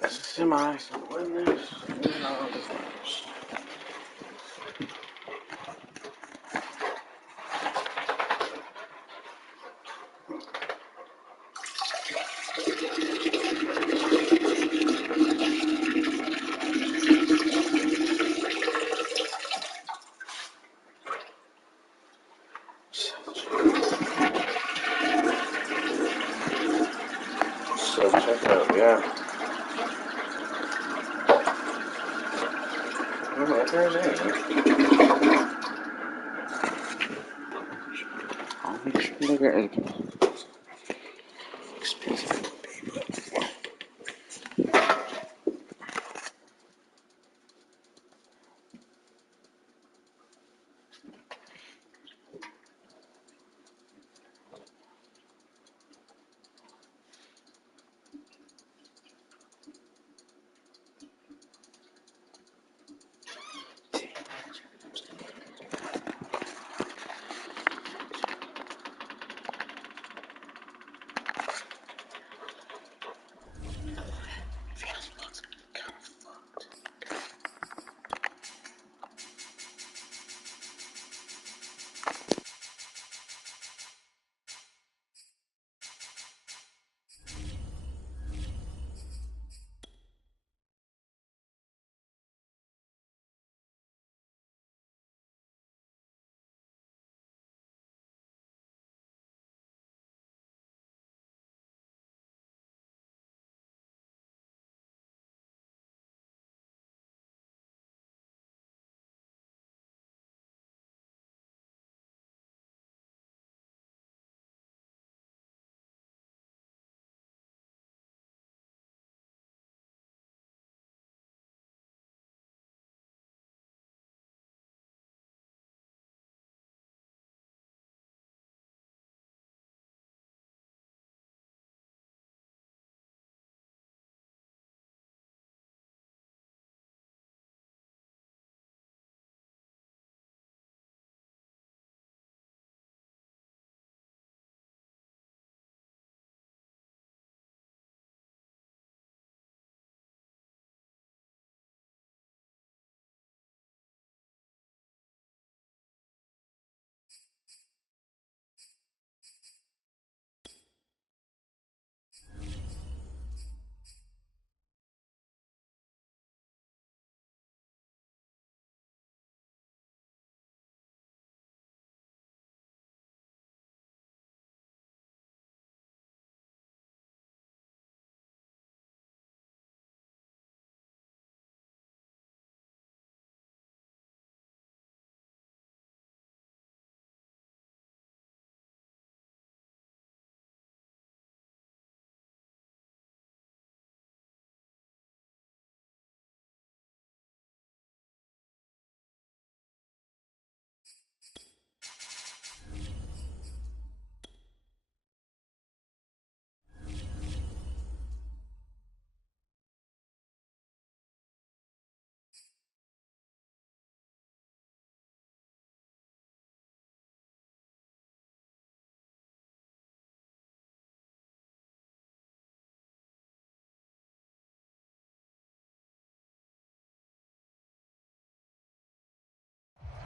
That's a semi, so win this. Win all the first. So check out, yeah. What's her name? Look at it. Expensive paper.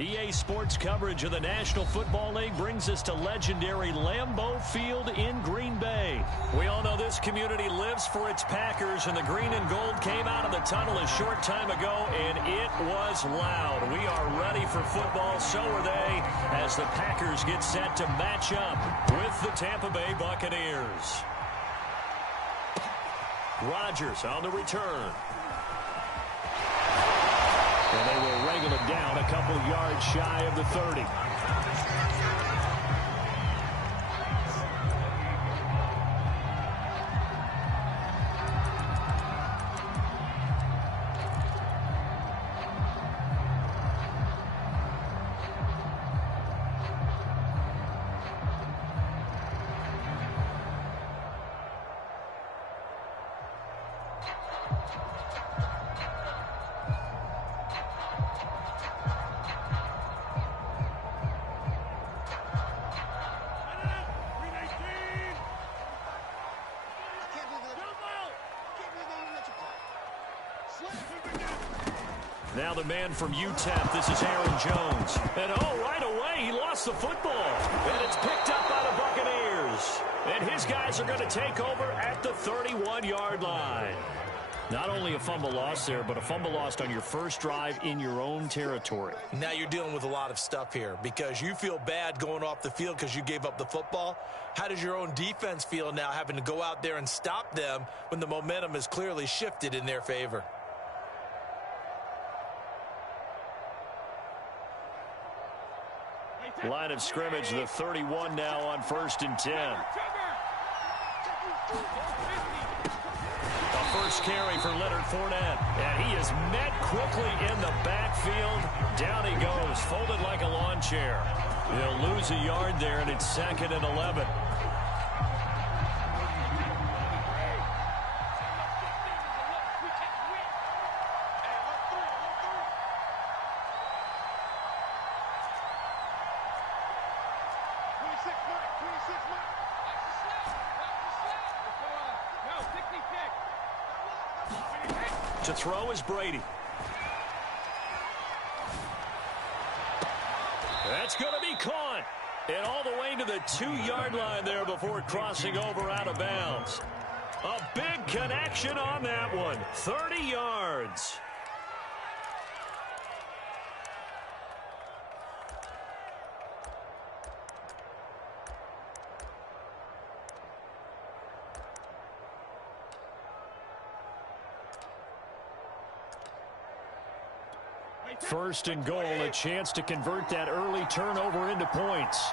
EA Sports coverage of the National Football League brings us to legendary Lambeau Field in Green Bay. We all know this community lives for its Packers, and the green and gold came out of the tunnel a short time ago, and it was loud. We are ready for football, so are they, as the Packers get set to match up with the Tampa Bay Buccaneers. Rodgers on the return. And they will wrangle it down a couple yards shy of the 30. Now the man from UTEP, this is Aaron Jones. And right away, he lost the football. And it's picked up by the Buccaneers. And his guys are going to take over at the 31-yard line. Not only a fumble loss there, but a fumble lost on your first drive in your own territory. Now you're dealing with a lot of stuff here because you feel bad going off the field because you gave up the football. How does your own defense feel now having to go out there and stop them when the momentum is clearly shifted in their favor? Line of scrimmage, the 31 now on 1st and 10. A first carry for Leonard Fournette. And he is met quickly in the backfield. Down he goes, folded like a lawn chair. He'll lose a yard there, and it's 2nd and 11. To throw is Brady. That's going to be caught. And all the way to the 2-yard line there before crossing over out of bounds. A big connection on that one. 30 yards. First and goal, a chance to convert that early turnover into points.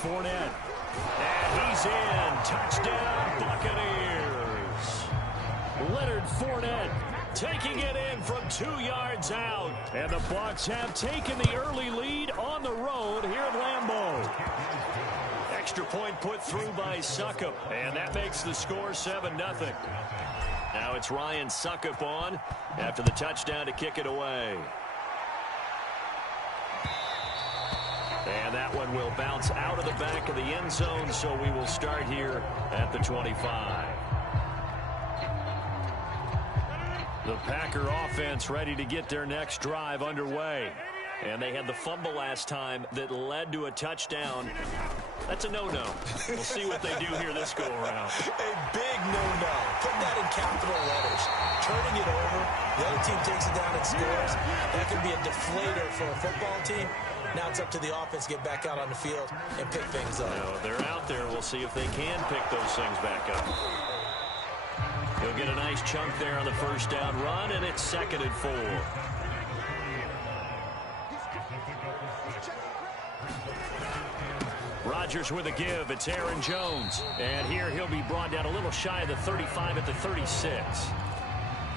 Fournette. And he's in. Touchdown, Buccaneers. Leonard Fournette taking it in from 2 yards out. And the Bucs have taken the early lead on the road here at Lambeau. Extra point put through by Succop, and that makes the score 7-0. Now it's Ryan Succop on after the touchdown to kick it away. And that one will bounce out of the back of the end zone, so we will start here at the 25. The Packer offense ready to get their next drive underway. And they had the fumble last time that led to a touchdown. That's a no-no. We'll see what they do here this go-around. A big no-no. Put that in capital letters. Turning it over, the other team takes it down and scores. That can be a deflator for a football team. Now it's up to the offense to get back out on the field and pick things up. No, they're out there. We'll see if they can pick those things back up. He'll get a nice chunk there on the first down run, and it's 2nd and 4. Rodgers with a give. It's Aaron Jones. And here he'll be brought down a little shy of the 35 at the 36.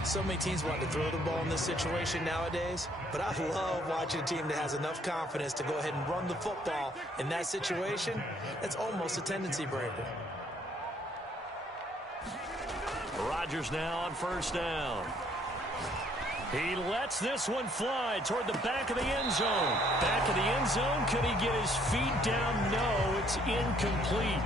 So many teams want to throw the ball in this situation nowadays, but I love watching a team that has enough confidence to go ahead and run the football in that situation. That's almost a tendency breaker. Rodgers now on first down. He lets this one fly toward the back of the end zone. Back of the end zone. Could he get his feet down? No, it's incomplete.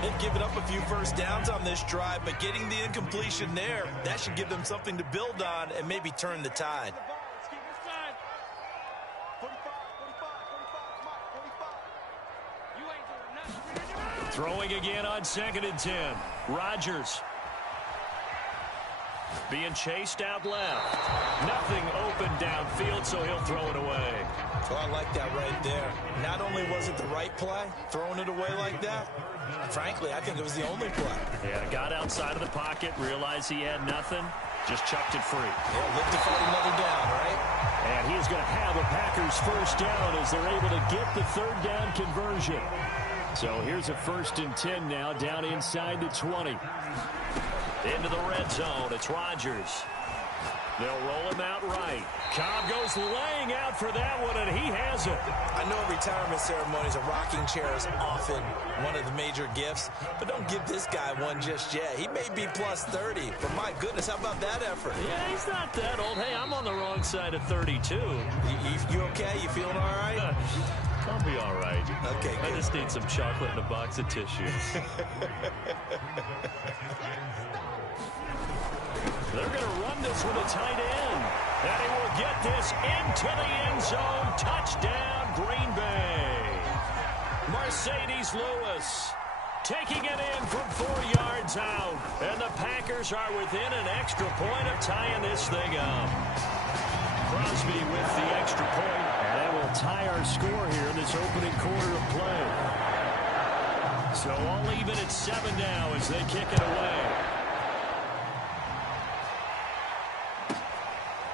They've given up a few first downs on this drive, but getting the incompletion there, that should give them something to build on and maybe turn the tide. Throwing again on 2nd and 10. Rodgers. Being chased out left. Nothing open downfield, so he'll throw it away. Well, I like that right there. Not only was it the right play, throwing it away like that, frankly, I think it was the only play. Yeah, got outside of the pocket, realized he had nothing, just chucked it free. Yeah, look to fight another down, right? And he's going to have a Packers first down as they're able to get the 3rd down conversion. So here's a 1st and 10 now, down inside the 20. Into the red zone, it's Rodgers. They'll roll him out right. Cobb goes laying out for that one, and he has it. I know retirement ceremonies, a rocking chair is often one of the major gifts, but don't give this guy one just yet. He may be plus 30, but my goodness, how about that effort? Yeah, he's not that old. Hey, I'm on the wrong side of 32. You okay? You feeling all right? I'll be all right. Okay, I just need some chocolate and a box of tissues. They're going to run this with a tight end. And he will get this into the end zone. Touchdown, Green Bay. Mercedes Lewis taking it in from 4 yards out. And the Packers are within an extra point of tying this thing up. Crosby with the extra point. And that will tie our score here in this opening quarter of play. So all even at 7 now as they kick it away.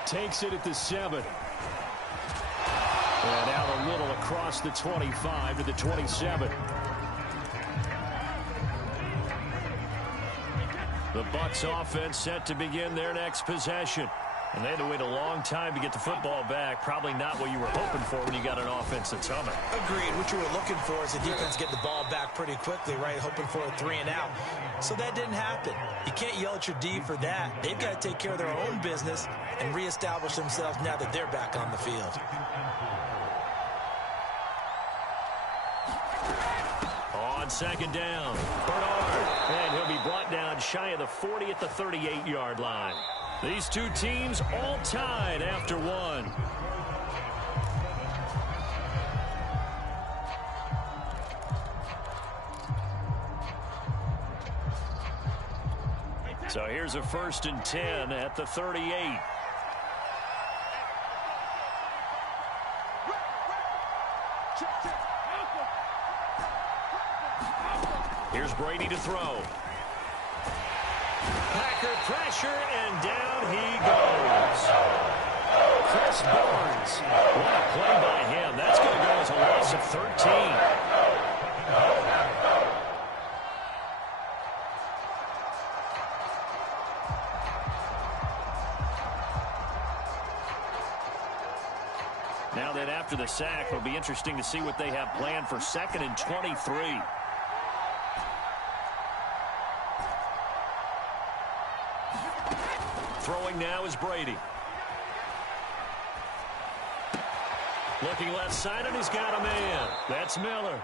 Takes it at the 7. And out a little across the 25 to the 27. The Bucs offense set to begin their next possession. And they had to wait a long time to get the football back. Probably not what you were hoping for when you got an offense that's humming. Agreed. What you were looking for is the defense get the ball back pretty quickly, right? Hoping for a 3 and out. So that didn't happen. You can't yell at your D for that. They've got to take care of their own business and reestablish themselves now that they're back on the field. On second down, Bernard. And he'll be brought down shy of the 40 at the 38-yard line. These two teams all tied after 1. So here's a 1st and 10 at the 38. Here's Brady to throw. Packer pressure, and down he goes. Chris Barnes. What a play by him. That's going to go as a loss of 13. Now that after the sack, it'll be interesting to see what they have planned for 2nd and 23. Throwing now is Brady. Looking left side, and he's got a man. That's Miller.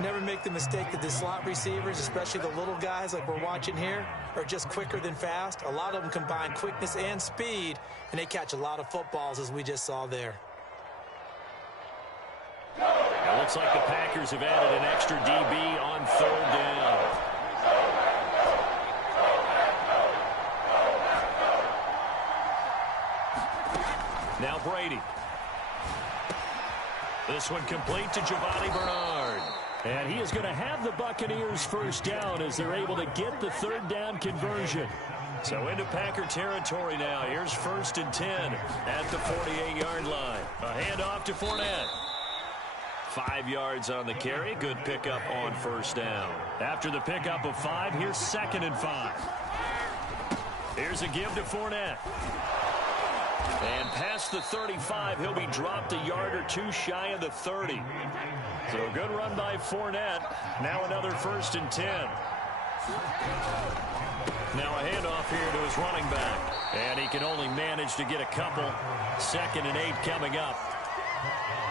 Never make the mistake that the slot receivers, especially the little guys like we're watching here, are just quicker than fast. A lot of them combine quickness and speed, and they catch a lot of footballs, as we just saw there. It looks like the Packers have added an extra DB on 3rd down. Now Brady. This one complete to Giovanni Bernard. And he is going to have the Buccaneers 1st down as they're able to get the 3rd down conversion. So into Packer territory now. Here's 1st and 10 at the 48-yard line. A handoff to Fournette. 5 yards on the carry. Good pickup on 1st down. After the pickup of 5, here's 2nd and 5. Here's a give to Fournette. And past the 35, he'll be dropped a yard or 2 shy of the 30. So a good run by Fournette. Now another 1st and 10. Now a handoff here to his running back. And he can only manage to get a couple. 2nd and 8 coming up.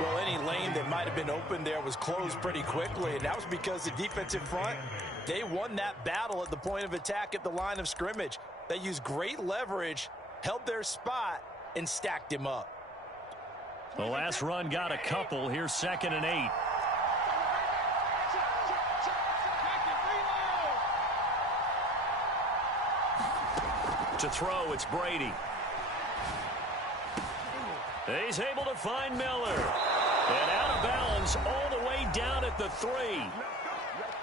Well, any lane that might have been open there was closed pretty quickly, and that was because the defensive front, they won that battle at the point of attack at the line of scrimmage. They used great leverage, held their spot, and stacked him up. The last run got a couple. Here's 2nd and 8. To throw, it's Brady. He's able to find Miller. And out of bounds all the way down at the 3.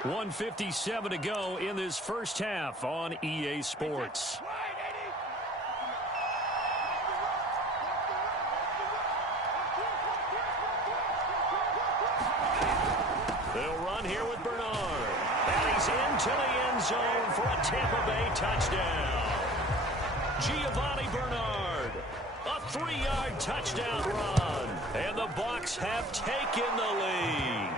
1:57 to go in this 1st half on EA Sports. They'll run here with Bernard. And he's into the end zone for a Tampa Bay touchdown. Giovanni Bernard. A 3-yard touchdown run. And the Bucs have taken the lead.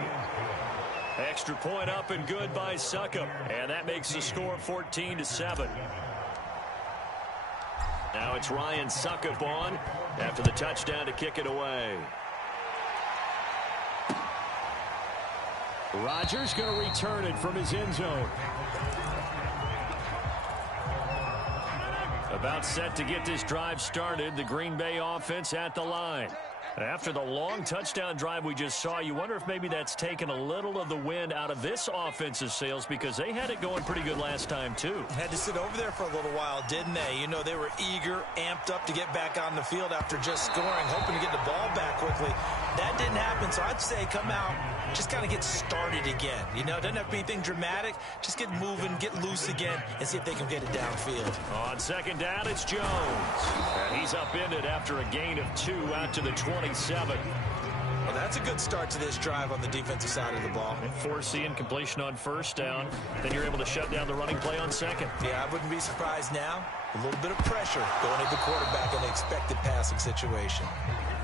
Extra point up and good by Succop. And that makes the score 14-7. Now it's Ryan Succop on after the touchdown to kick it away. Rodgers going to return it from his end zone. About set to get this drive started. The Green Bay offense at the line. After the long touchdown drive we just saw, you wonder if maybe that's taken a little of the wind out of this offensive sails, because they had it going pretty good last time, too. Had to sit over there for a little while, didn't they? You know, they were eager, amped up to get back on the field after just scoring, hoping to get the ball back quickly. That didn't happen, so I'd say come out, just kind of get started again. You know, doesn't have to be anything dramatic. Just get moving, get loose again, and see if they can get it downfield. On second down, it's Jones. And he's upended after a gain of 2 out to the 27. Well, that's a good start to this drive on the defensive side of the ball. And force the incompletion on first down. Then you're able to shut down the running play on second. Yeah, I wouldn't be surprised now. A little bit of pressure going at the quarterback in an expected passing situation.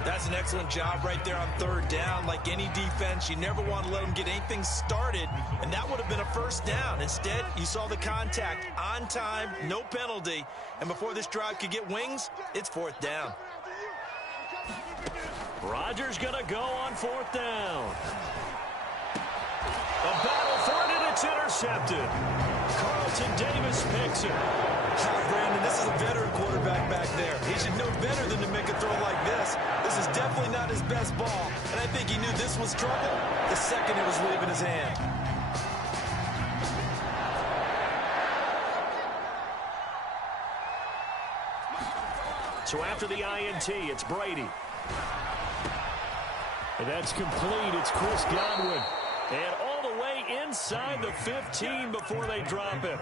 That's an excellent job right there on third down. Like any defense, you never want to let them get anything started, and that would have been a first down. Instead, you saw the contact on time, no penalty, and before this drive could get wings, it's fourth down. Rodgers going to go on fourth down. A battle for it, and it's intercepted. Carlton Davis picks it. Brandon, this is a veteran quarterback back there. He should know better than to make a throw like this. This is definitely not his best ball, and I think he knew this was trouble the second it was leaving his hand. So after the INT, it's Brady. And that's complete. It's Chris Godwin. And all the way inside the 15 before they drop it.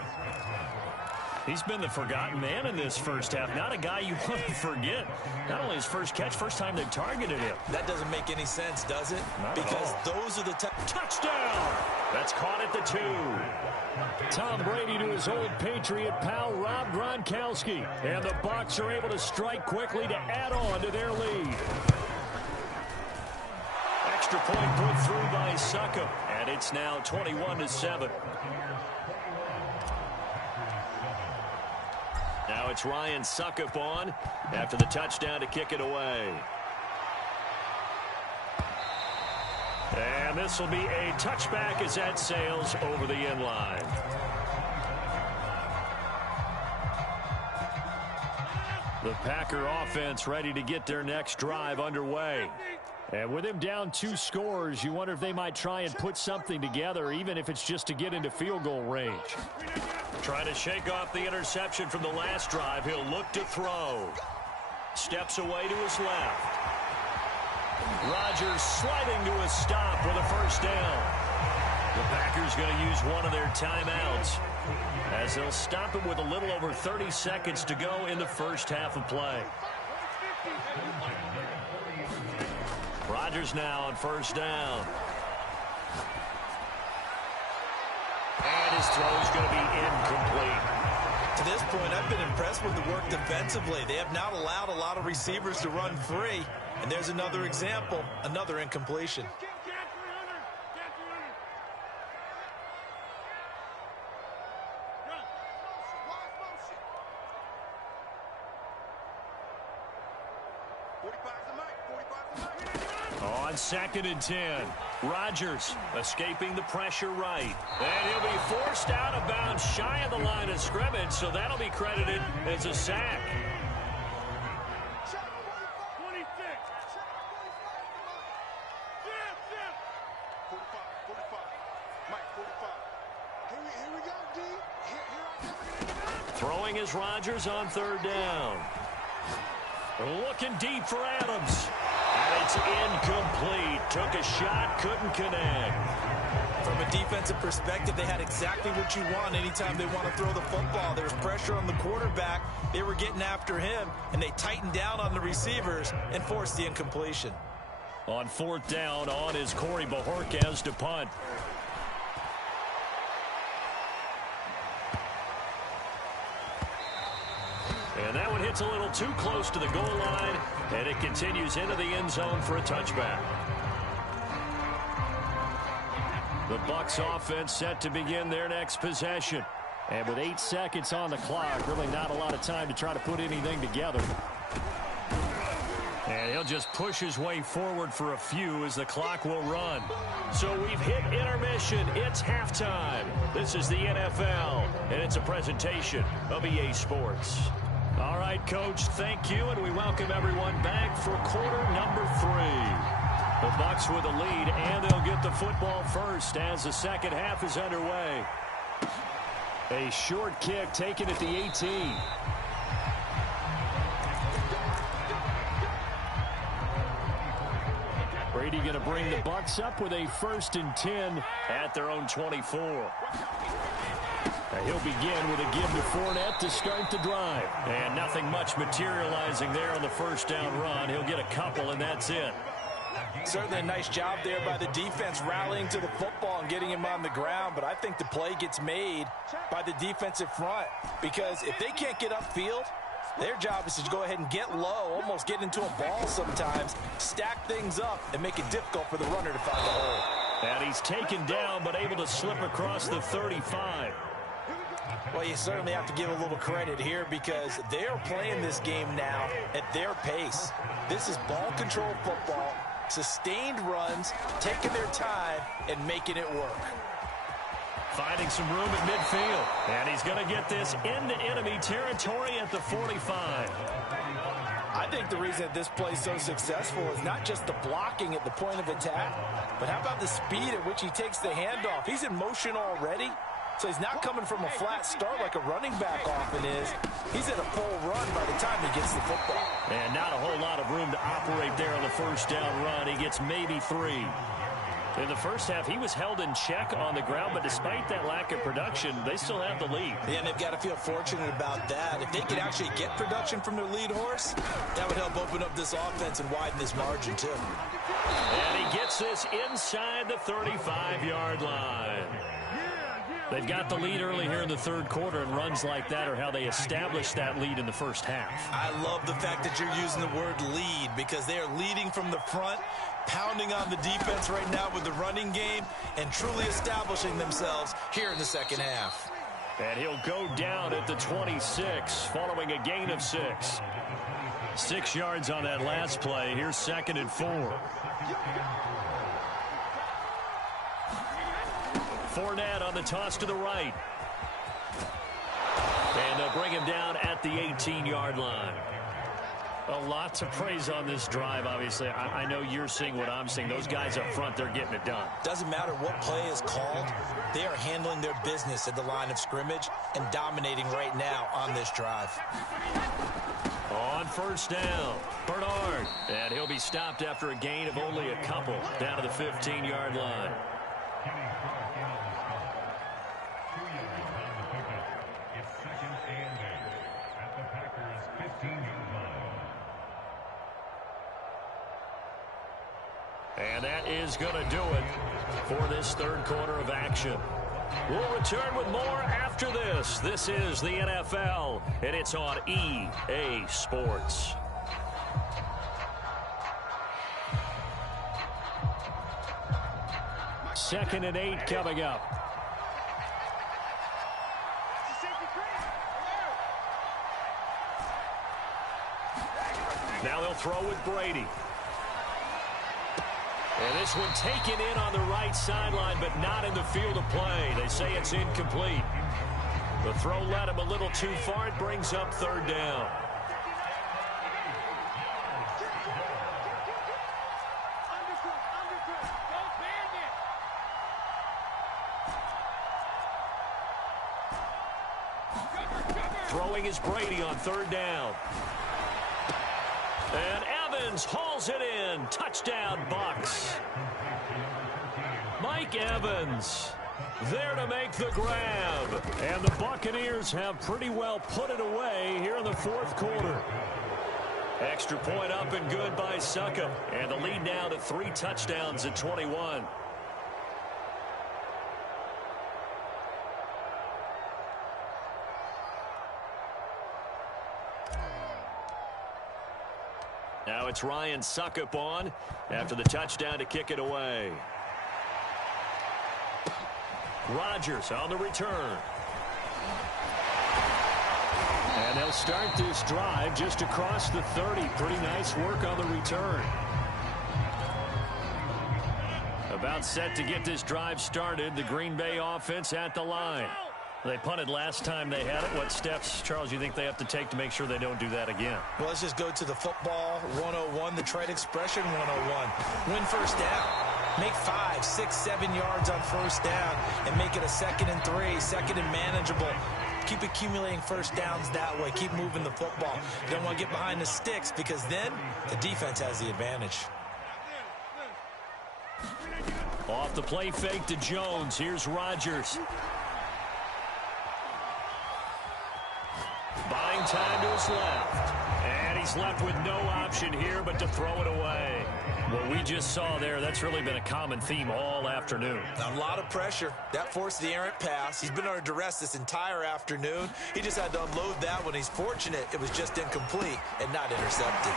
He's been the forgotten man in this first half. Not a guy you want to forget. Not only his first catch, first time they've targeted him. That doesn't make any sense, does it? Not because those are the touchdown. That's caught at the 2. Tom Brady to his old Patriot pal, Rob Gronkowski. And the Bucs are able to strike quickly to add on to their lead. Extra point put through by Succop. And it's now 21-7. Now it's Ryan Succop on after the touchdown to kick it away. And this will be a touchback as that sails over the end line. The Packer offense ready to get their next drive underway. And with him down 2 scores, you wonder if they might try and put something together, even if it's just to get into field goal range. Trying to shake off the interception from the last drive. He'll look to throw. Steps away to his left. Rodgers sliding to a stop with a first down. The Packers going to use one of their timeouts as they'll stop him with a little over 30 seconds to go in the first half of play. Rodgers now on first down. And his throw is going to be incomplete. To this point, I've been impressed with the work defensively. They have not allowed a lot of receivers to run free. And there's another example, another incompletion. On 2nd and 10, Rodgers escaping the pressure right. And he'll be forced out of bounds shy of the line of scrimmage, so that'll be credited as a sack. Throwing is Rodgers on 3rd down. Looking deep for Adams. And it's incomplete. Took a shot, couldn't connect. From a defensive perspective, they had exactly what you want anytime they want to throw the football. There was pressure on the quarterback. They were getting after him, and they tightened down on the receivers and forced the incompletion. On 4th down, on is Corey Bojorquez to punt. And that one hits a little too close to the goal line, and it continues into the end zone for a touchback. The Bucs offense set to begin their next possession. And with 8 seconds on the clock, really not a lot of time to try to put anything together. And he'll just push his way forward for a few as the clock will run. So we've hit intermission. It's halftime. This is the NFL, and it's a presentation of EA Sports. All right, Coach, thank you, and we welcome everyone back for quarter number 3. The Bucs with the lead, and they'll get the football first as the second half is underway. A short kick taken at the 18. Brady going to bring the Bucs up with a 1st and 10 at their own 24. He'll begin with a give to Fournette to start the drive. And nothing much materializing there on the first down run. He'll get a couple, and that's it. Certainly a nice job there by the defense rallying to the football and getting him on the ground. But I think the play gets made by the defensive front. Because if they can't get upfield, their job is to go ahead and get low, almost get into a ball sometimes, stack things up, and make it difficult for the runner to find the hole. And he's taken down but able to slip across the 35. Well, you certainly have to give a little credit here because they are playing this game now at their pace. This is ball control football, sustained runs, taking their time, and making it work. Finding some room at midfield. And he's going to get this into enemy territory at the 45. I think the reason that this play is so successful is not just the blocking at the point of attack, but how about the speed at which he takes the handoff? He's in motion already, so he's not coming from a flat start like a running back often is. He's in a full run by the time he gets the football. And not a whole lot of room to operate there on the first down run. He gets maybe 3. In the first half, he was held in check on the ground, but despite that lack of production, they still have the lead. Yeah, and they've got to feel fortunate about that. If they could actually get production from their lead horse, that would help open up this offense and widen this margin, too. And he gets this inside the 35-yard line. They've got the lead early here in the third quarter, and runs like that are how they establish that lead in the first half. I love the fact that you're using the word lead because they are leading from the front, pounding on the defense right now with the running game, and truly establishing themselves here in the second half. And he'll go down at the 26 following a gain of 6. 6 yards on that last play. Here's 2nd and 4. Fournette on the toss to the right. And they'll bring him down at the 18-yard line. A lot to praise on this drive, obviously. I know you're seeing what I'm seeing. Those guys up front, they're getting it done. Doesn't matter what play is called. They are handling their business at the line of scrimmage and dominating right now on this drive. On first down, Bernard. And he'll be stopped after a gain of only a couple down to the 15-yard line. And that is going to do it for this third quarter of action. We'll return with more after this. This is the NFL, and it's on EA Sports. Second and 8 coming up. Now they'll throw with Brady. And this one taken in on the right sideline, but not in the field of play. They say it's incomplete. The throw led him a little too far. It brings up 3rd down. Throwing is Brady on 3rd down. And Evans hauls it in. Touchdown, Bucs. Mike Evans there to make the grab. And the Buccaneers have pretty well put it away here in the fourth quarter. Extra point up and good by Succop. And the lead now to 3 touchdowns at 21. Now it's Ryan Succop on after the touchdown to kick it away. Rodgers on the return. And they'll start this drive just across the 30. Pretty nice work on the return. About set to get this drive started. The Green Bay offense at the line. They punted last time they had it. What steps, Charles, you think they have to take to make sure they don't do that again? Well, let's just go to the football 101, the trade expression 101. Win first down. Make 5, 6, 7 yards on first down and make it a 2nd and 3, 2nd and manageable. Keep accumulating first downs that way. Keep moving the football. You don't want to get behind the sticks because then the defense has the advantage. Off the play fake to Jones. Here's Rodgers. Buying time to his left. And he's left with no option here but to throw it away. What we just saw there, that's really been a common theme all afternoon. A lot of pressure. That forced the errant pass. He's been under duress this entire afternoon. He just had to unload that one. He's fortunate it was just incomplete and not intercepted.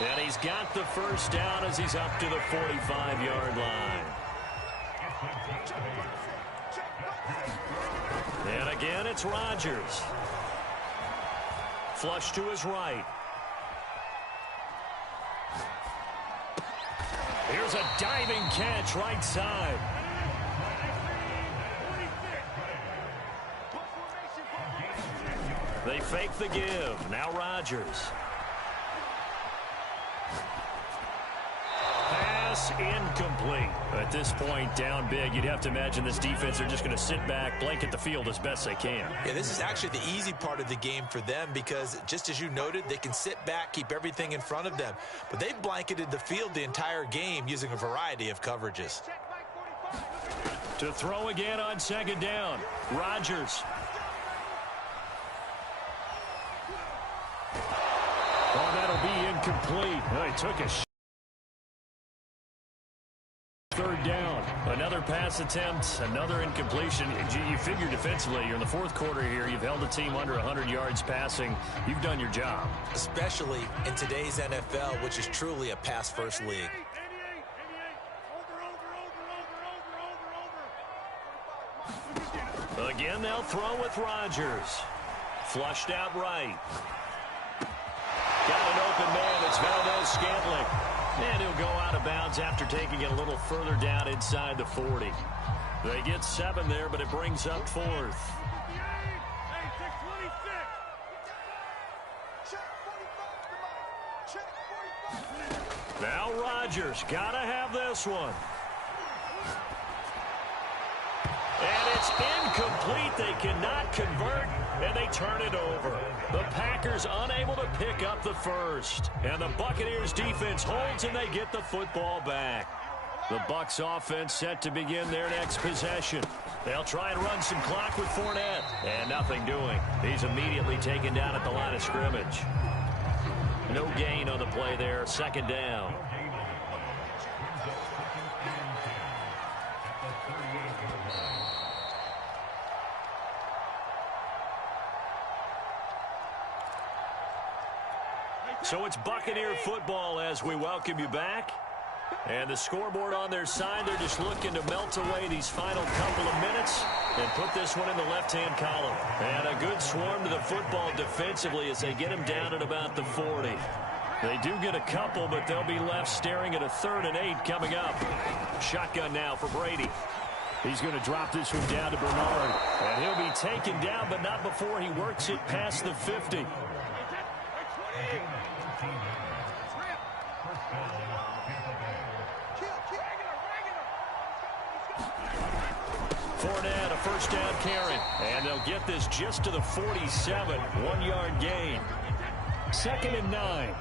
And he's got the first down as he's up to the 45-yard line. And again, it's Rodgers. Flush to his right. Here's a diving catch right side. They fake the give. Now Rodgers. Pass incomplete. At this point, down big, you'd have to imagine this defense are just going to sit back, blanket the field as best they can. Yeah, this is actually the easy part of the game for them because, just as you noted, they can sit back, keep everything in front of them. But they've blanketed the field the entire game using a variety of coverages. To throw again on 2nd down. Rodgers. Oh, that'll be incomplete. Well, he took a 3rd down. Another pass attempt, another incompletion. You figure defensively, you're in the 4th quarter here. You've held the team under 100 yards passing. You've done your job. Especially in today's NFL, which is truly a pass-first league. Again, they'll throw with Rodgers. Flushed out right. Got an open man. It's Valdez-Scantling. And he'll go out of bounds after taking it a little further down inside the 40. They get 7 there, but it brings up 4th. Now Rodgers. Gotta have this one. And it's incomplete. They cannot convert, and they turn it over. The Packers unable to pick up the first. And the Buccaneers defense holds, and they get the football back. The Bucs offense set to begin their next possession. They'll try and run some clock with Fournette. And nothing doing. He's immediately taken down at the line of scrimmage. No gain on the play there. 2nd down. So it's Buccaneer football as we welcome you back. And the scoreboard on their side, they're just looking to melt away these final couple of minutes and put this one in the left-hand column. And a good swarm to the football defensively as they get him down at about the 40. They do get a couple, but they'll be left staring at a 3rd and 8 coming up. Shotgun now for Brady. He's going to drop this one down to Bernard. And he'll be taken down, but not before he works it past the 50. Fournette, a first down carry. And they'll get this just to the 47. 1-yard gain. 2nd and 9.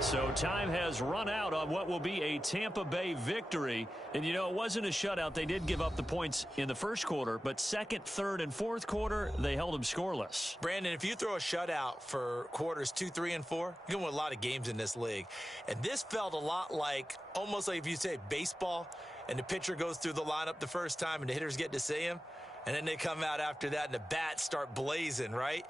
So time has run out on what will be a Tampa Bay victory. And, you know, it wasn't a shutout. They did give up the points in the 1st quarter, but 2nd, 3rd, and 4th quarter, they held them scoreless. Brandon, if you throw a shutout for quarters 2, 3, and 4, you're going to win a lot of games in this league. And this felt a lot like, almost like if you say baseball, and the pitcher goes through the lineup the first time, and the hitters get to see him, and then they come out after that, and the bats start blazing, right?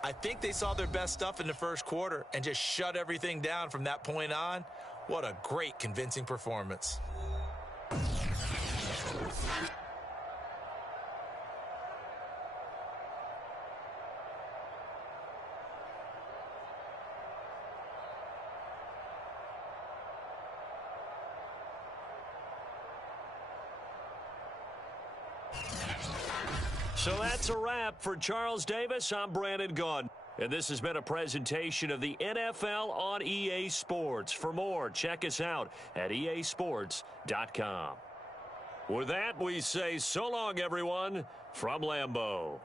I think they saw their best stuff in the 1st quarter and just shut everything down from that point on. What a great, convincing performance. So that's a wrap for Charles Davis. I'm Brandon Gaudin. And this has been a presentation of the NFL on EA Sports. For more, check us out at easports.com. With that, we say so long, everyone, from Lambeau.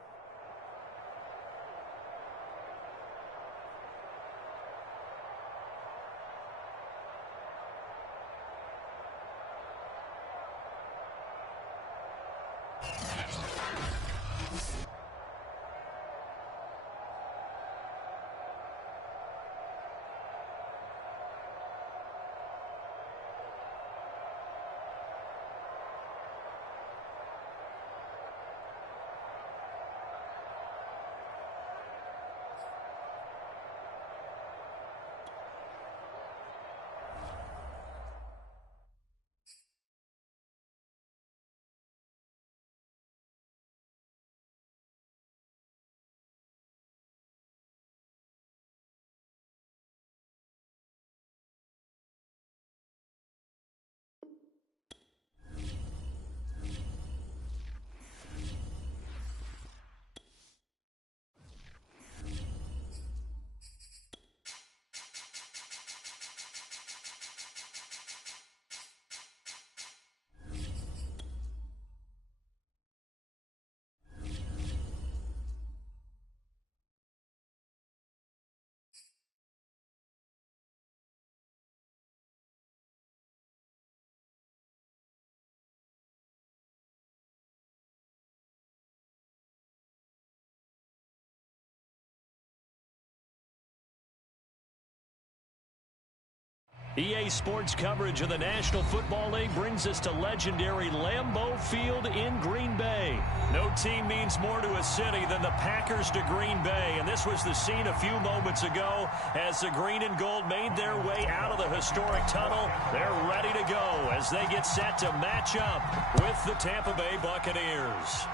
EA Sports coverage of the National Football League brings us to legendary Lambeau Field in Green Bay. No team means more to a city than the Packers to Green Bay, and this was the scene a few moments ago as the green and gold made their way out of the historic tunnel. They're ready to go as they get set to match up with the Tampa Bay Buccaneers.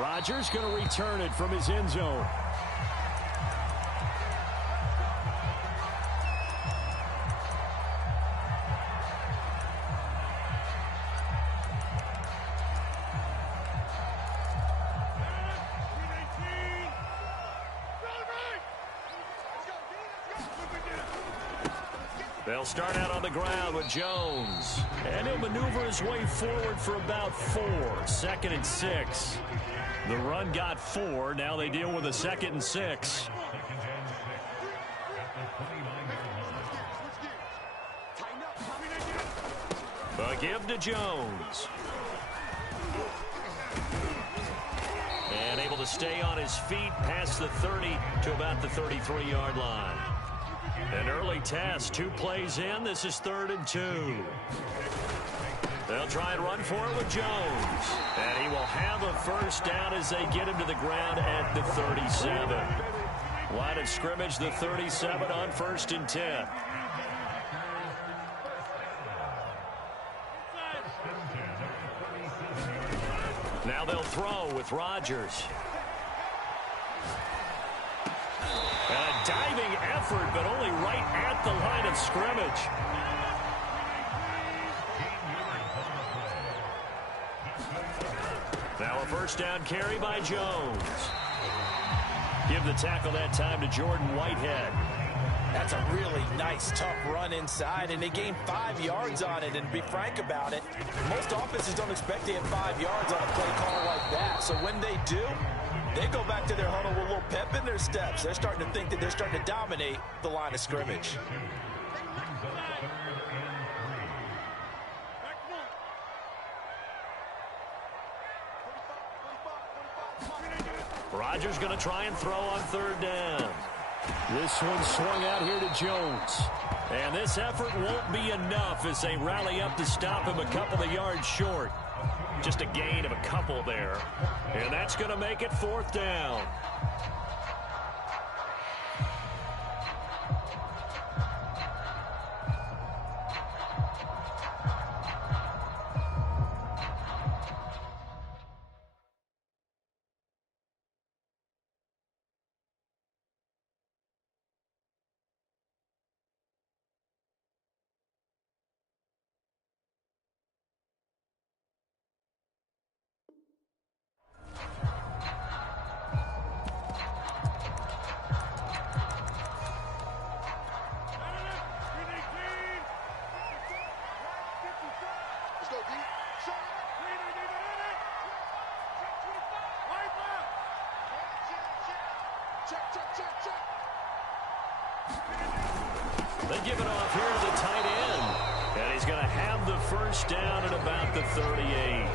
Rodgers going to return it from his end zone. They'll start out on the ground with Jones. And he'll maneuver his way forward for about 4. 2nd and 6. The run got 4. Now they deal with a 2nd and 6. A give to Jones. And able to stay on his feet past the 30 to about the 33-yard line. An early test, 2 plays in. This is 3rd and 2. They'll try and run for it with Jones. And he will have a first down as they get him to the ground at the 37. Line of scrimmage, the 37 on 1st and 10. Now they'll throw with Rodgers. And a diving effort, but only right at the line of scrimmage. Now a first down carry by Jones. Give the tackle that time to Jordan Whitehead. That's a really nice, tough run inside, and they gained 5 yards on it. And to be frank about it, most offenses don't expect to get 5 yards on a play call like that. So when they do, they go back to their huddle with a little pep in their steps. They're starting to think that they're starting to dominate the line of scrimmage. Rodgers going to try and throw on 3rd down. This one swung out here to Jones. And this effort won't be enough as they rally up to stop him a couple of yards short. Just a gain of a couple there. And that's going to make it 4th down. They give it off here to the tight end. And he's going to have the first down at about the 38.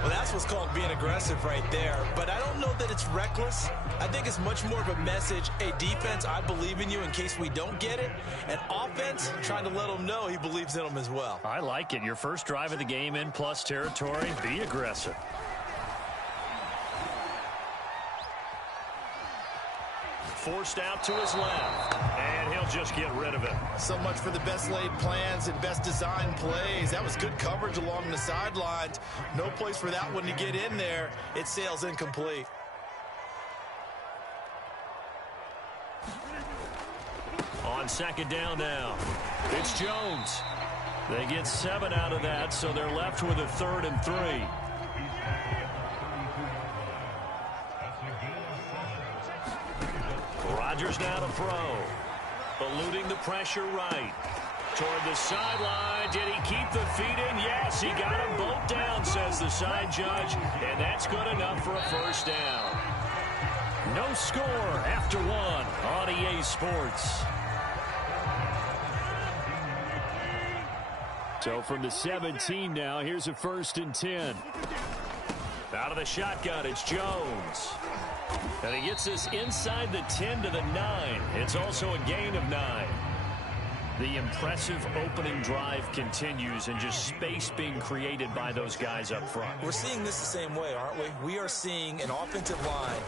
Well, that's what's called being aggressive right there. But I don't know that it's reckless. I think it's much more of a message. Hey, defense, I believe in you in case we don't get it. And offense, trying to let them know he believes in them as well. I like it. Your first drive of the game in plus territory. Be aggressive. Forced out to his left. And he'll just get rid of it. So much for the best laid plans and best design plays. That was good coverage along the sidelines. No place for that one to get in there. It sails incomplete. On second down now, it's Jones. They get 7 out of that, so they're left with a 3rd and 3. Rodgers now to throw. Eluding the pressure right. Toward the sideline. Did he keep the feet in? Yes, he got them both down, says the side judge. And that's good enough for a first down. No score after 1 on EA Sports. So from the 17 now, here's a 1st and 10. Out of the shotgun, it's Jones. And he gets this inside the 10 to the 9. It's also a gain of 9. The impressive opening drive continues, and just space being created by those guys up front. We're seeing this the same way, aren't we? We are seeing an offensive line,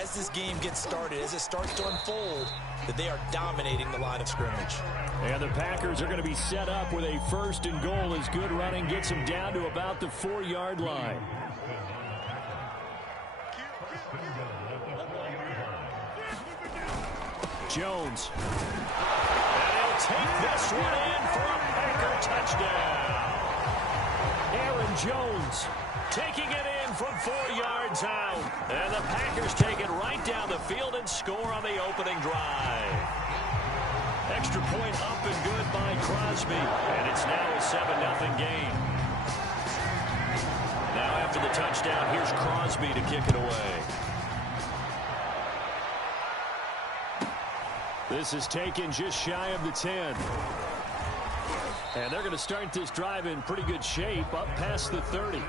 as this game gets started, as it starts to unfold, that they are dominating the line of scrimmage. And the Packers are going to be set up with a 1st and goal as good running gets them down to about the 4-yard line. Jones. And he'll take this one in for a Packer touchdown. Aaron Jones taking it in from 4 yards out. And the Packers take it right down the field and score on the opening drive. Extra point up and good by Crosby. And it's now a 7-0 game. Now after the touchdown, here's Crosby to kick it away. This is taken just shy of the 10. And they're going to start this drive in pretty good shape, up past the 30.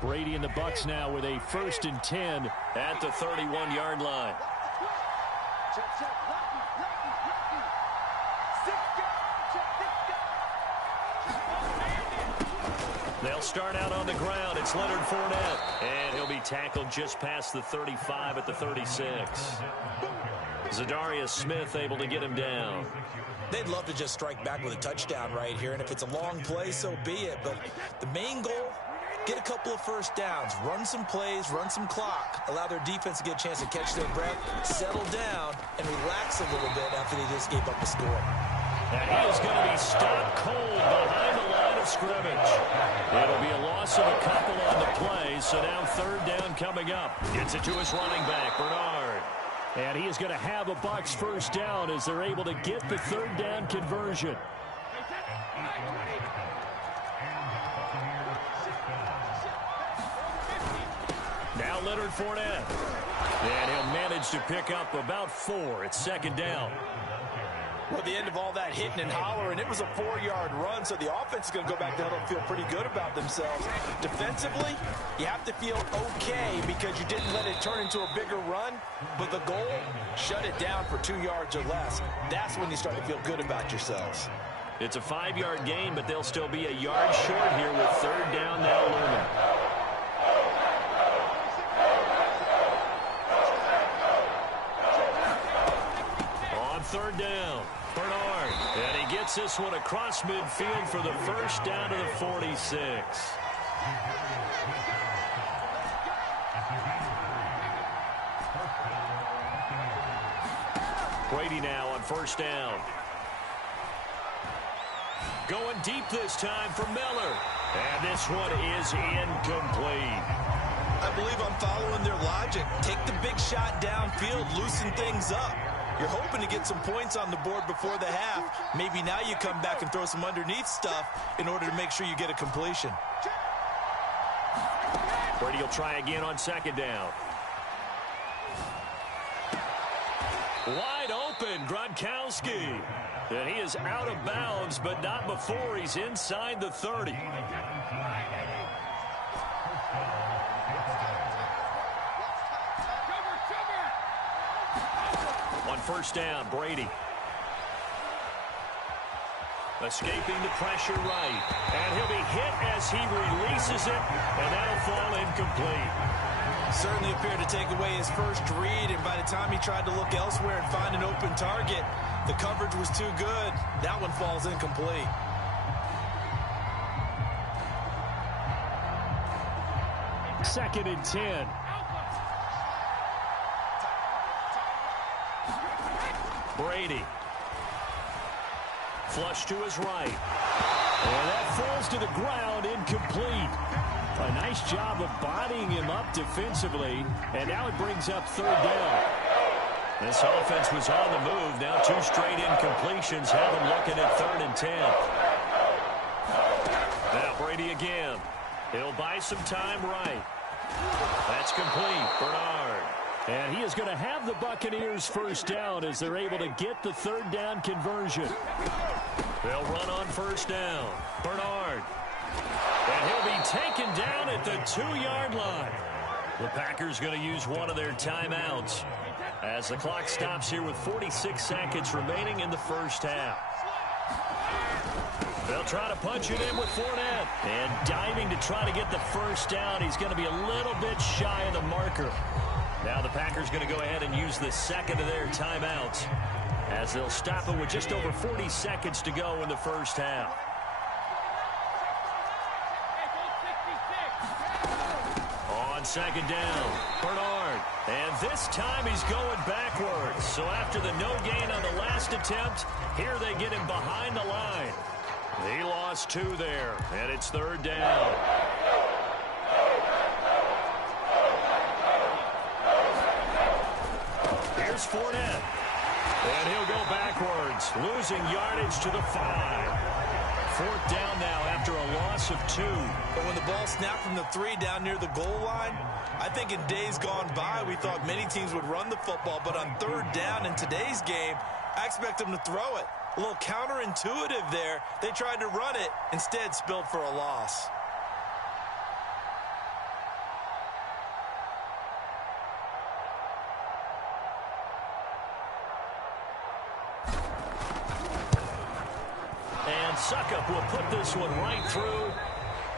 Brady and the Bucs now with a 1st and 10 at the 31-yard line. They'll start out on the ground. It's Leonard Fournette. And he'll be tackled just past the 35 at the 36. Zadarius Smith able to get him down. They'd love to just strike back with a touchdown right here. And if it's a long play, so be it. But the main goal, get a couple of first downs, run some plays, run some clock, allow their defense to get a chance to catch their breath, settle down, and relax a little bit after they just gave up a score. And he is going to be stopped cold behind the line of scrimmage. It'll be a loss of a couple on the play, so now 3rd down coming up. Gets it to his running back, Bernard. And he is going to have a Bucs first down as they're able to get the 3rd down conversion. Now Leonard Fournette. And he'll manage to pick up about 4. It's 2nd down. Well, at the end of all that hitting and hollering, it was a 4-yard run, so the offense is going to go back to huddle and feel pretty good about themselves. Defensively, you have to feel okay because you didn't let it turn into a bigger run, but the goal, shut it down for 2 yards or less. That's when you start to feel good about yourselves. It's a 5-yard gain, but they'll still be a yard short here with 3rd down now looming. On 3rd down, Bernard. And he gets this one across midfield for the first down to the 46. Brady now on 1st down. Going deep this time for Miller. And this one is incomplete. I believe I'm following their logic. Take the big shot downfield, loosen things up. You're hoping to get some points on the board before the half. Maybe now you come back and throw some underneath stuff in order to make sure you get a completion. Brady will try again on second down. Wide open, Gronkowski. And he is out of bounds, but not before he's inside the 30. On first down, Brady. Escaping the pressure right. And he'll be hit as he releases it, and that'll fall incomplete. Certainly appeared to take away his first read, and by the time he tried to look elsewhere and find an open target, the coverage was too good. That one falls incomplete. Second and 10. Brady. Flush to his right. And that falls to the ground, incomplete. A nice job of bodying him up defensively, and now it brings up third down. This offense was on the move. Now two straight incompletions have them looking at third and 10. Now Brady again. He'll buy some time right. That's complete. Bernard. And he is going to have the Buccaneers first down as they're able to get the third down conversion. They'll run on first down. Bernard. And he'll be taken down at the 2-yard line. The Packers going to use one of their timeouts as the clock stops here with 46 seconds remaining in the first half. They'll try to punch it in with Fournette. And diving to try to get the first down. He's going to be a little bit shy of the marker. Now the Packers going to go ahead and use the second of their timeouts as they'll stop it with just over 40 seconds to go in the first half. On second down, Bernard. And this time he's going backwards. So after the no gain on the last attempt, here they get him behind the line. He lost 2 there, and it's third down. Here's Fournette. And he'll go backwards, losing yardage to the 5. Fourth down now after a loss of 2. But when the ball snapped from the 3 down near the goal line, I think in days gone by we thought many teams would run the football, but on third down in today's game, I expect them to throw it. A little counterintuitive there. They tried to run it, instead spilled for a loss. And Suckup will put this one right through.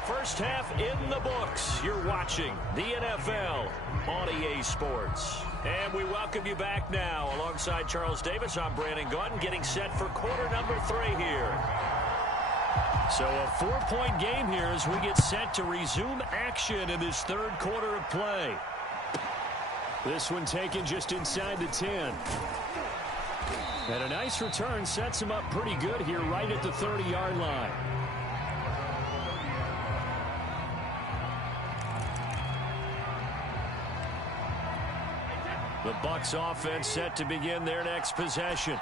First half in the books. You're watching the NFL on EA Sports. And we welcome you back now. Alongside Charles Davis, I'm Brandon Gaudin, getting set for quarter number 3 here. So a 4-point game here as we get set to resume action in this third quarter of play. This one taken just inside the 10. And a nice return sets him up pretty good here right at the 30-yard line. The Bucs offense set to begin their next possession.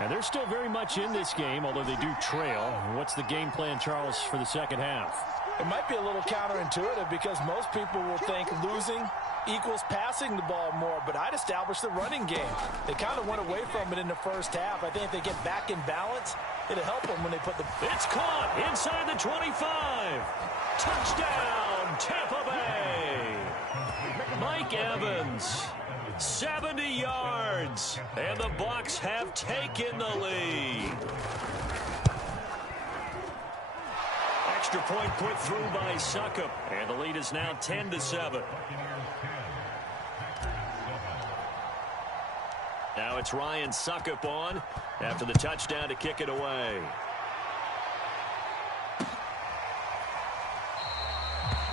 And they're still very much in this game, although they do trail. What's the game plan, Charles, for the second half? It might be a little counterintuitive because most people will think losing equals passing the ball more, but I'd establish the running game. They kind of went away from it in the first half. I think if they get back in balance, it'll help them when they put the... It's caught inside the 25. Touchdown, Tampa Bay. Mike Evans, 70 yards, and the Bucs have taken the lead. Extra point put through by Suckup, and the lead is now 10-7. Now it's Ryan Suckup on after the touchdown to kick it away.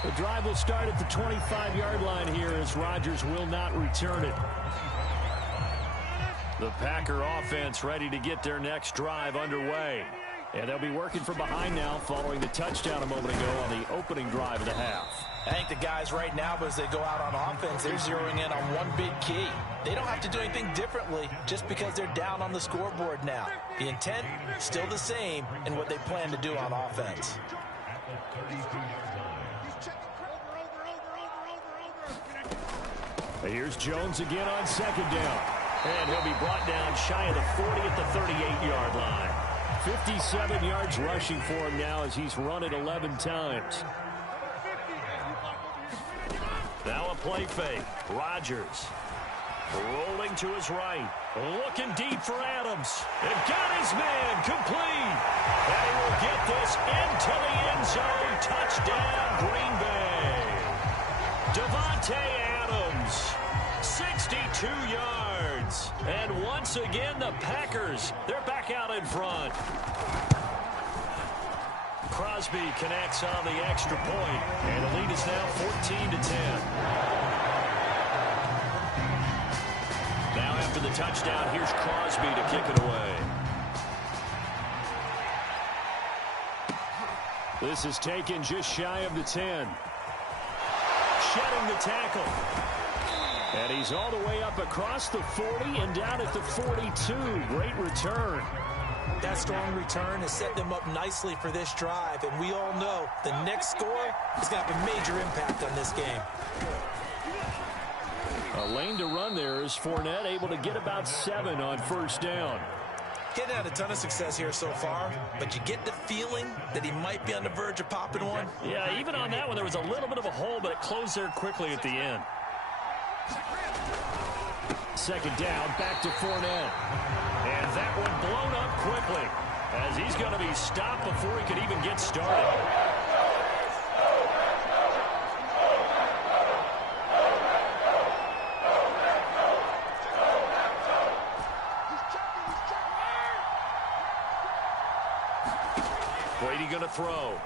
The drive will start at the 25-yard line here as Rodgers will not return it. The Packer offense ready to get their next drive underway. And they'll be working from behind now following the touchdown a moment ago on the opening drive of the half. I think the guys right now, as they go out on offense, they're zeroing in on one big key. They don't have to do anything differently just because they're down on the scoreboard now. The intent, still the same in what they plan to do on offense. Here's Jones again on second down. And he'll be brought down shy of the 40 at the 38-yard line. 57 yards rushing for him now as he's run it 11 times. Now a play fake. Rodgers rolling to his right. Looking deep for Adams. And got his man complete. And he will get this into the end zone. Touchdown, Green Bay. Devontae Adams, 62 yards. And once again, the Packers, they're back out in front. Crosby connects on the extra point, and the lead is now 14-10. Now after the touchdown, here's Crosby to kick it away. This is taken just shy of the 10. Shedding the tackle. And he's all the way up across the 40 and down at the 42. Great return. That strong return has set them up nicely for this drive, and we all know the next score is going to have a major impact on this game. A lane to run there is Fournette, able to get about 7 on first down. Getting had a ton of success here so far, but you get the feeling that he might be on the verge of popping one. Yeah, even on that one, there was a little bit of a hole, but it closed there quickly at the end. Second down, back to Fournette. And that one blown up quickly as he's going to be stopped before he could even get started. Brady going to throw.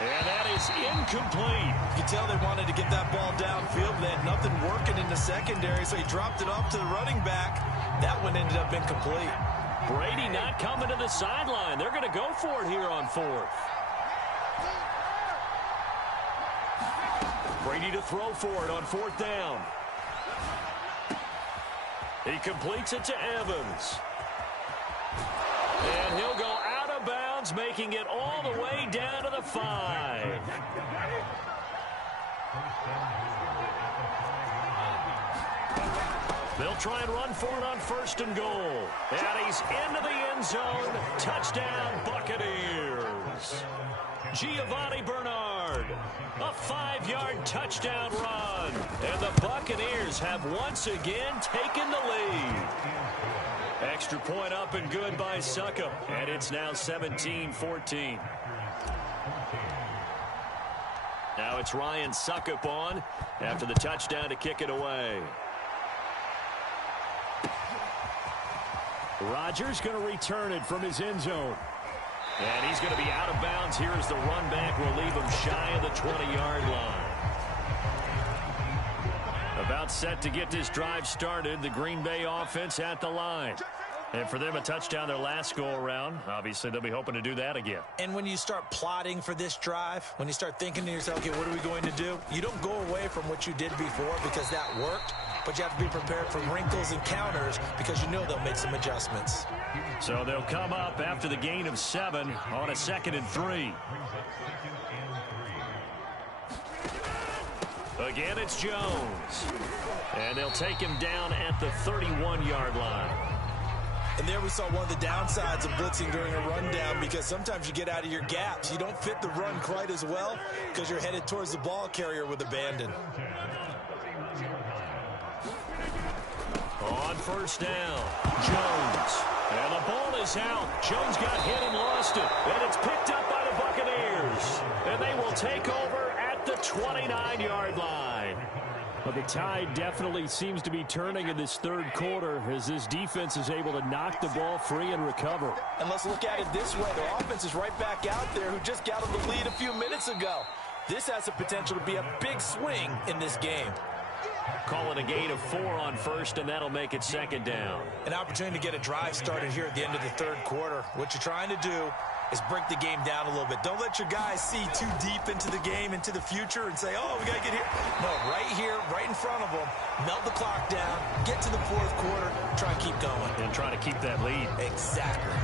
And that is incomplete. You can tell they wanted to get that ball downfield. They had nothing working in the secondary, so he dropped it off to the running back. That one ended up incomplete. Brady not coming to the sideline. They're going to go for it here on fourth. Brady to throw for it on fourth down. He completes it to Evans. And he'll go out of bounds, making it all the way down to the 5. They'll try and run for it on first and goal. And he's into the end zone. Touchdown, Buccaneers. Giovanni Bernard. A 5-yard touchdown run. And the Buccaneers have once again taken the lead. Extra point up and good by Succop. And it's now 17-14. Now it's Ryan Succop on after the touchdown to kick it away. Rodgers going to return it from his end zone. And he's going to be out of bounds here as the run back will leave him shy of the 20-yard line. About set to get this drive started. The Green Bay offense at the line. And for them, a touchdown their last go-around. Obviously, they'll be hoping to do that again. And when you start plotting for this drive, when you start thinking to yourself, okay, what are we going to do? You don't go away from what you did before because that worked. But you have to be prepared for wrinkles and counters because you know they'll make some adjustments. So they'll come up after the gain of 7 on a 2nd and 3. Again, it's Jones. And they'll take him down at the 31-yard line. And there we saw one of the downsides of blitzing during a rundown because sometimes you get out of your gaps. You don't fit the run quite as well because you're headed towards the ball carrier with abandon. On first down, Jones. And the ball is out. Jones got hit and lost it. And it's picked up by the Buccaneers. And they will take over at the 29-yard line. But the tide definitely seems to be turning in this third quarter as this defense is able to knock the ball free and recover. And let's look at it this way. Their offense is right back out there who just got them the lead a few minutes ago. This has the potential to be a big swing in this game. Call it a gain of 4 on first, and that'll make it second down. An opportunity to get a drive started here at the end of the third quarter. What you're trying to do is break the game down a little bit. Don't let your guys see too deep into the game, into the future, and say, oh, we got to get here. No, right here, right in front of them, melt the clock down, get to the fourth quarter, try and keep going. And try to keep that lead. Exactly.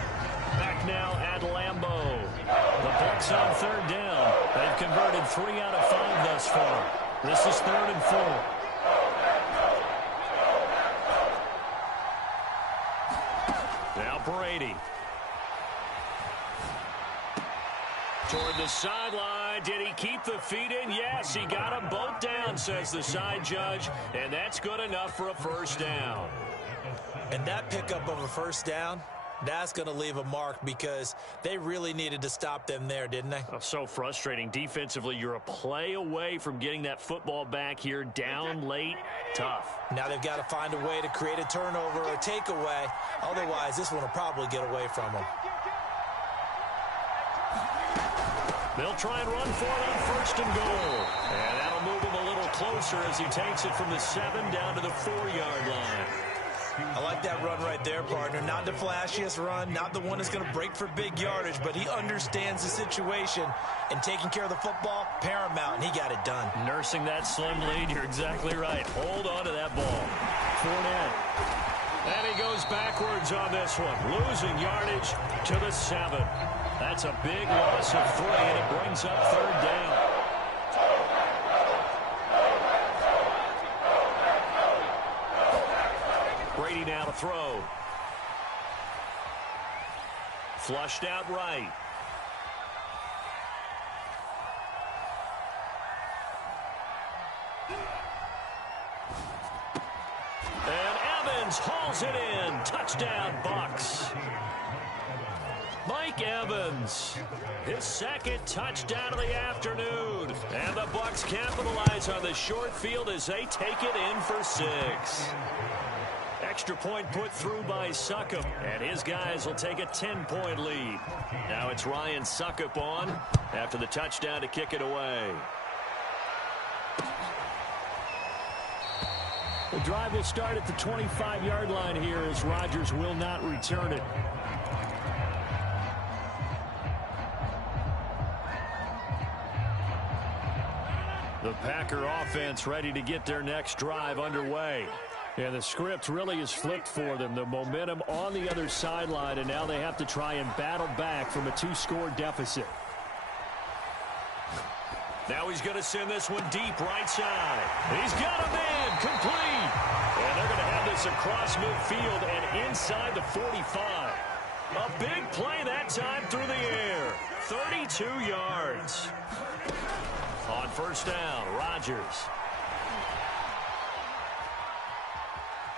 Back now at Lambeau. The Bucs on third down. They've converted 3 out of 5 thus far. This is 3rd and 4. Now Brady. Toward the sideline. Did he keep the feet in? Yes, he got them both down, says the side judge. And that's good enough for a first down. And that pickup of a first down, that's going to leave a mark because they really needed to stop them there, didn't they? Oh, so frustrating. Defensively, you're a play away from getting that football back here. Down late, tough. Now they've got to find a way to create a turnover or a takeaway. Otherwise, this one will probably get away from them. They'll try and run for it on 1st and goal. And that'll move him a little closer as he takes it from the 7 down to the 4-yard line. I like that run right there, partner. Not the flashiest run, not the one that's going to break for big yardage, but he understands the situation, and taking care of the football, paramount, and he got it done. Nursing that slim lead, you're exactly right. Hold on to that ball. Fournette. And he goes backwards on this one, losing yardage to the 7. That's a big loss of 3, and it brings up 3rd down. Brady now to throw. Flushed out right. And Evans hauls it in. Touchdown, Bucs. Mike Evans, his 2nd touchdown of the afternoon. And the Bucs capitalize on the short field as they take it in for 6. Extra point put through by Succop, and his guys will take a 10-point lead. Now it's Ryan Succop on after the touchdown to kick it away. The drive will start at the 25-yard line here as Rodgers will not return it. The Packer offense ready to get their next drive underway. And the script really is flipped for them. The momentum on the other sideline, and now they have to try and battle back from a 2-score deficit. Now he's going to send this one deep right side. He's got a man complete. And they're going to have this across midfield and inside the 45. A big play that time through the air. 32 yards. On 1st down, Rodgers.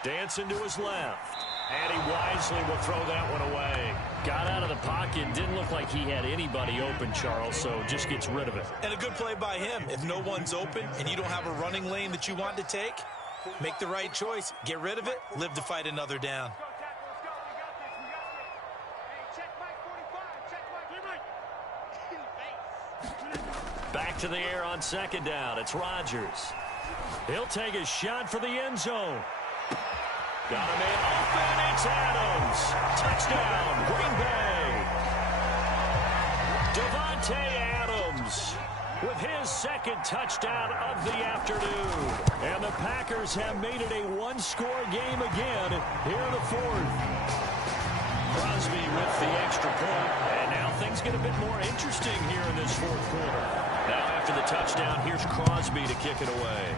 Dancing to his left. And he wisely will throw that one away. Got out of the pocket. Didn't look like he had anybody open, Charles, so just gets rid of it. And a good play by him. If no one's open and you don't have a running lane that you want to take, make the right choice. Get rid of it. Live to fight another down. Back to the air on 2nd down. It's Rodgers. He'll take a shot for the end zone. Got a man open. It's Adams. Touchdown, Green Bay. Devontae Adams with his 2nd touchdown of the afternoon. And the Packers have made it a 1-score game again here in the 4th. Crosby with the extra point. And now things get a bit more interesting here in this 4th quarter. Now after the touchdown, here's Crosby to kick it away.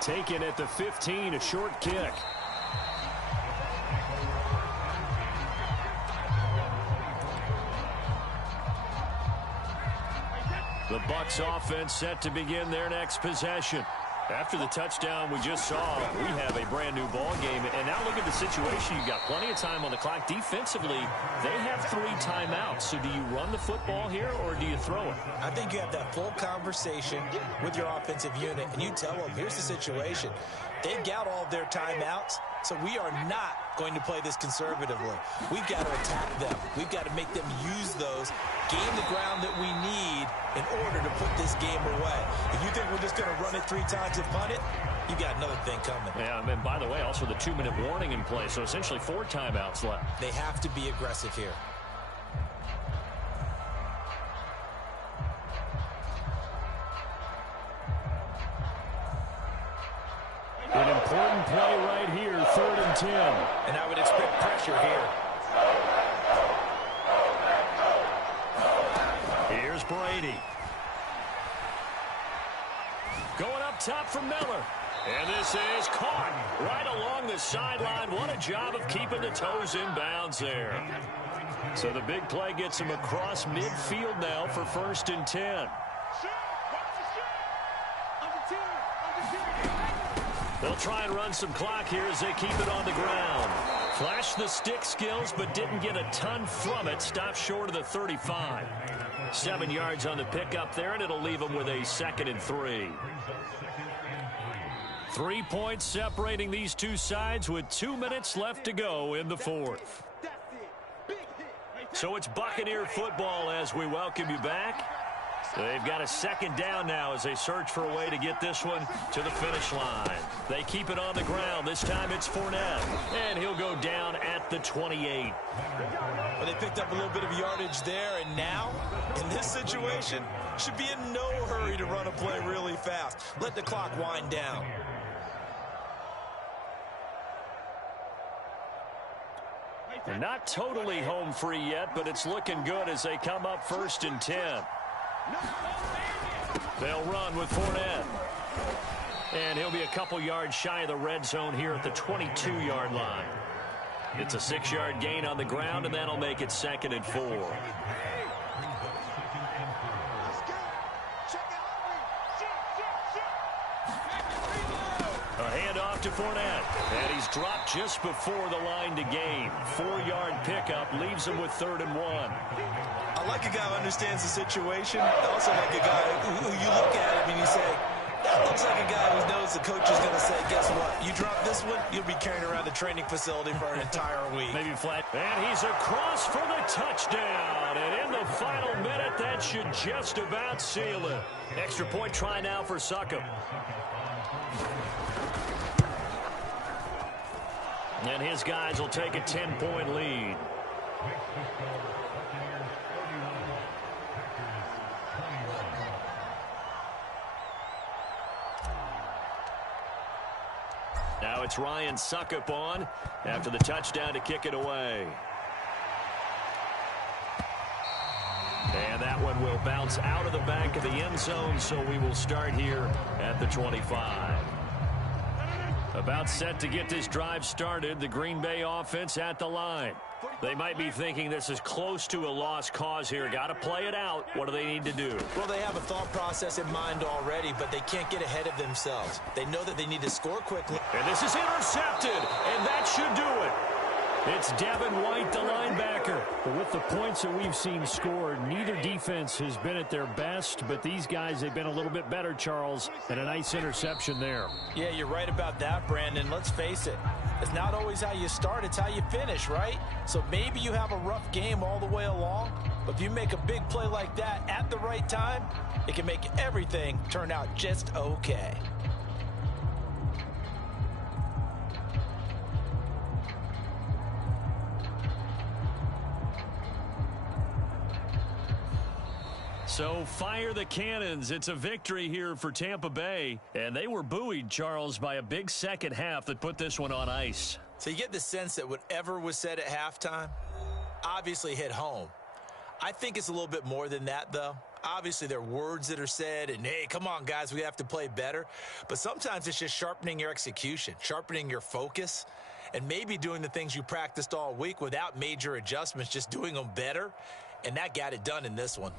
Taken at the 15, a short kick. The Bucs offense set to begin their next possession. After the touchdown we just saw, we have a brand new ball game. And now look at the situation. You've got plenty of time on the clock. Defensively, they have 3 timeouts. So do you run the football here or do you throw it? I think you have that full conversation with your offensive unit, and you tell them, here's the situation. They've got all of their timeouts, so we are not going to play this conservatively. We've got to attack them. We've got to make them use those, gain the ground that we need in order to put this game away. If you think we're just going to run it 3 times and punt it, you got another thing coming. Yeah, and by the way, also the 2-minute warning in play, so essentially 4 timeouts left. They have to be aggressive here. An important play right here, 3rd and 10. And I would expect pressure here. Here's Brady. Going up top for Miller. And this is caught right along the sideline. What a job of keeping the toes in bounds there. So the big play gets him across midfield now for 1st and 10. They'll try and run some clock here as they keep it on the ground. Flashed the stick skills, but didn't get a ton from it. Stopped short of the 35. 7 yards on the pickup there, and it'll leave them with a 2nd and 3. 3 points separating these two sides with 2 minutes left to go in the 4th. So it's Buccaneer football as we welcome you back. They've got a 2nd down now as they search for a way to get this one to the finish line. They keep it on the ground. This time it's Fournette, and he'll go down at the 28. Well, they picked up a little bit of yardage there, and now, in this situation, should be in no hurry to run a play really fast. Let the clock wind down. They're not totally home free yet, but it's looking good as they come up 1st and 10. They'll run with Fournette. And he'll be a couple yards shy of the red zone here at the 22-yard line. It's a 6-yard gain on the ground, and that'll make it 2nd and 4. A handoff to Fournette. And he's dropped just before the line to gain. 4-yard pickup leaves him with 3rd and 1. I like a guy who understands the situation. I also like a guy who you look at him and you say, that looks like a guy who knows the coach is going to say, guess what? You drop this one, you'll be carrying around the training facility for an entire week. Maybe flat. And he's across for the touchdown. And in the final minute, that should just about seal it. Extra point try now for Succop. And his guys will take a 10-point lead. Now it's Ryan Succop on after the touchdown to kick it away. And that one will bounce out of the back of the end zone, so we will start here at the 25. About set to get this drive started, the Green Bay offense at the line. They might be thinking this is close to a lost cause here. Got to play it out. What do they need to do? Well, they have a thought process in mind already, but they can't get ahead of themselves. They know that they need to score quickly. And this is intercepted, and that should do it. It's Devin White, the linebacker. But with the points that we've seen scored, neither defense has been at their best, but these guys have been a little bit better, Charles, and a nice interception there. Yeah, you're right about that, Brandon. Let's face it. It's not always how you start, it's how you finish, right? So maybe you have a rough game all the way along, but if you make a big play like that at the right time, it can make everything turn out just okay. So fire the cannons. It's a victory here for Tampa Bay. And they were buoyed, Charles, by a big second half that put this one on ice. So you get the sense that whatever was said at halftime obviously hit home. I think it's a little bit more than that, though. Obviously, there are words that are said, and, hey, come on, guys, we have to play better. But sometimes it's just sharpening your execution, sharpening your focus, and maybe doing the things you practiced all week without major adjustments, just doing them better. And that got it done in this one.